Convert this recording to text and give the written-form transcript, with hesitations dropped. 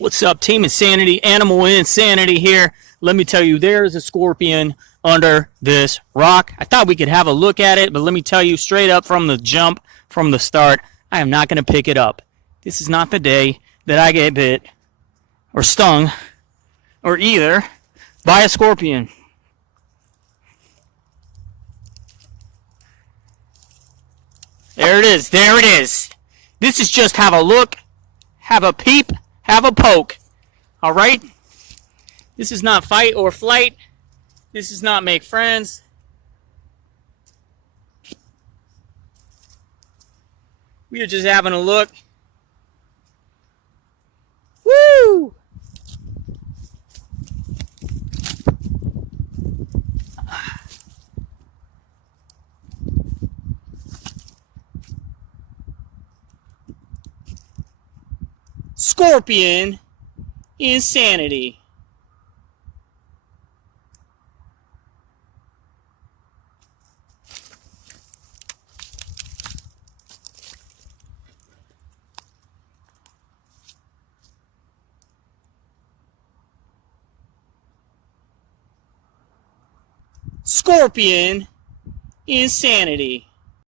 What's up, Team Insanity, Animal Insanity here. Let me tell you, there's a scorpion under this rock. I thought we could have a look at it, but let me tell you straight up from the jump, from the start, I am not going to pick it up. This is not the day that I get bit, or stung, or either, by a scorpion. There it is, there it is. This is just have a look, have a peep, have a poke. Alright? This is not fight or flight. This is not make friends. We are just having a look. Woo! Scorpion Insanity. Scorpion Insanity.